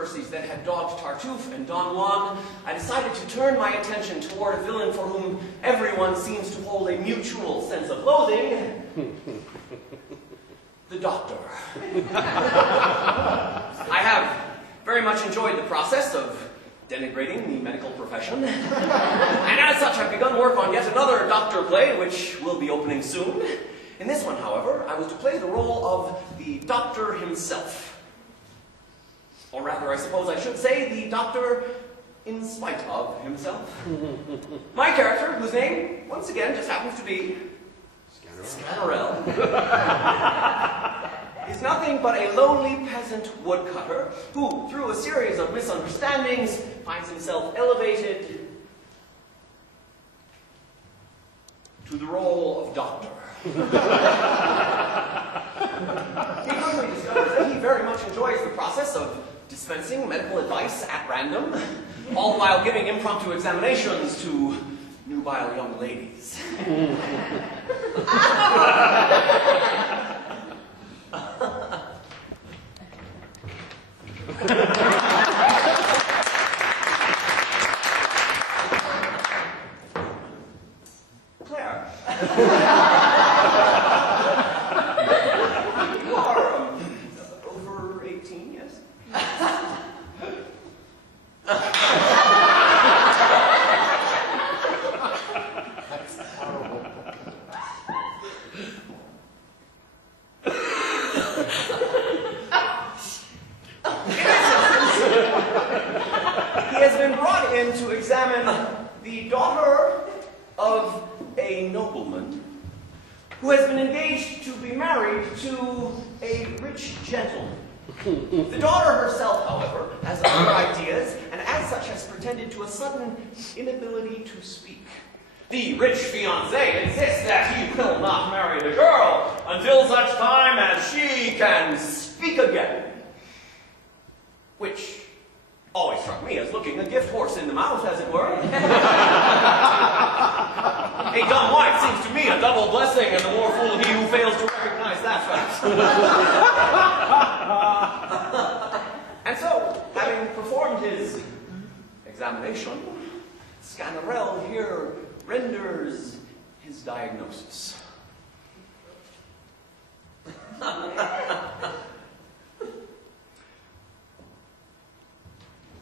controversies that had dogged Tartuffe and Don Juan, I decided to turn my attention toward a villain for whom everyone seems to hold a mutual sense of loathing, the Doctor. I have very much enjoyed the process of denigrating the medical profession, and as such I've begun work on yet another Doctor play, which will be opening soon. In this one, however, I was to play the role of the Doctor himself. Or rather, I suppose I should say, the Doctor in spite of himself. My character, whose name, once again, just happens to be Scannerell, is nothing but a lonely peasant woodcutter who, through a series of misunderstandings, finds himself elevated to the role of Doctor. He quickly discovers that he very much enjoys the process of dispensing medical advice at random, all the while giving impromptu examinations to nubile young ladies. Claire. You are over 18, yes? That's horrible. He has been brought in to examine the daughter of a nobleman who has been engaged to be married to a rich gentleman. The daughter herself, however, has other ideas, and as such has pretended to a sudden inability to speak. The rich fiancé insists that he will not marry the girl until such time as she can speak again. Which always struck me as looking a gift horse in the mouth, as it were. A dumb wife seems to me a double blessing, and the more fool he who fails to recognize that fact. And so, having performed his examination, Scannerell here renders his diagnosis.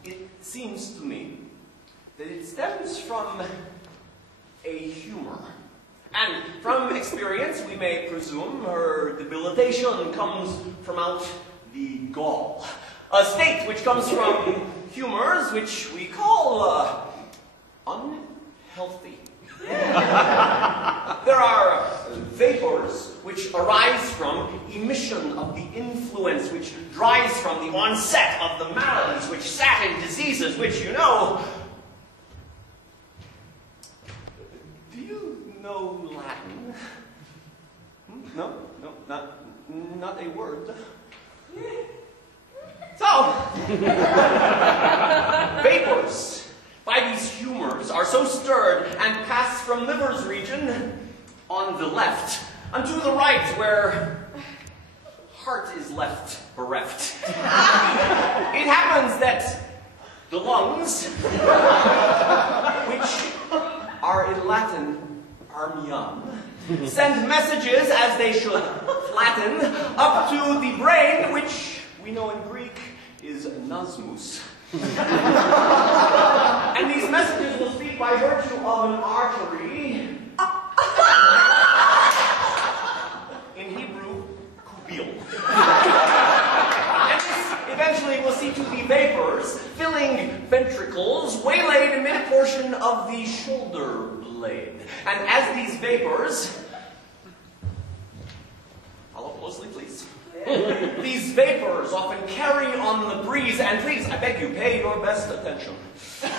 It seems to me that it stems from a humor. And from experience, we may presume her debilitation comes from out the gall. A state which comes from humors which we call unhealthy. There are vapors which arise from emission of the influence which dries from the onset of the maladies which sat in diseases which, you know... Do you know Latin? No, not a word. So, vapors by these humors are so stirred and pass from liver's region on the left unto the right where heart is left bereft. It happens that the lungs, which are in Latin armiam, send messages as they should flatten up to the brain, which we know in Greek is nasmus. And these messages will speak by virtue of an artery, in Hebrew, kubil. And this eventually will see to the vapors filling ventricles waylaid in mid-portion of the shoulder blade. And as these vapors, follow closely please, these vapors often carry on the breeze, and please, I beg you, pay your best attention. Breeze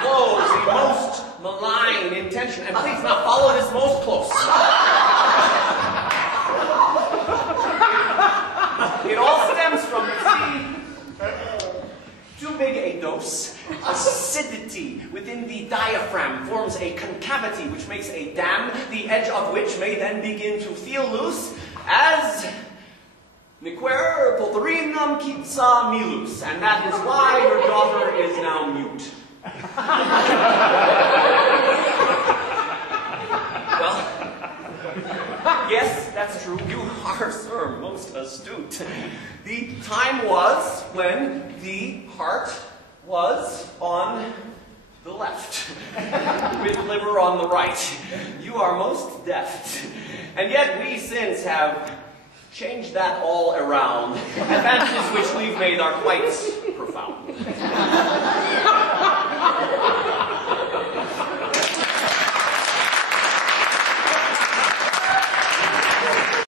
blows a most malign intention, and please now follow this most close. It all stems from, you see, too big a dose. Acidity within the diaphragm forms a concavity which makes a dam, the edge of which may then begin to feel loose as Nequer poterinam quipsa milus, and that is why your daughter is now mute. Well, yes, that's true. You are, sir, most astute. The time was when the heart was on the left, with liver on the right. You are most deft. And yet we since have changed that all around. Advantages which we've made are quite profound.